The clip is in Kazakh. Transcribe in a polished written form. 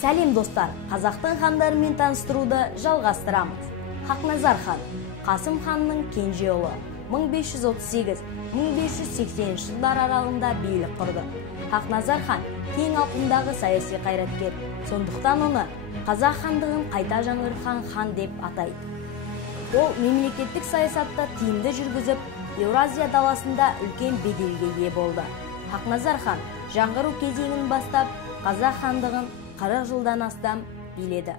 Сәлем достар, қазақтың хандарымен таныстыруды жалғастырамыз. Хақназар хан, Қасым ханның кенже ұлы, 1538-1580 жылдар аралығында билік құрды. Хақназар хан кең ауқымдағы саяси қайраткер, сондықтан оны қазақ хандығын қайта жаңғыртқан хан деп атайды. Ол мемлекеттік саясатта тиімді жүргізіп, Еуразия даласында үлкен беделге ие болды. Хақназар хан жаңғыру кезеңін бастап, қазақ хандығын 40 жылдан астам биледі.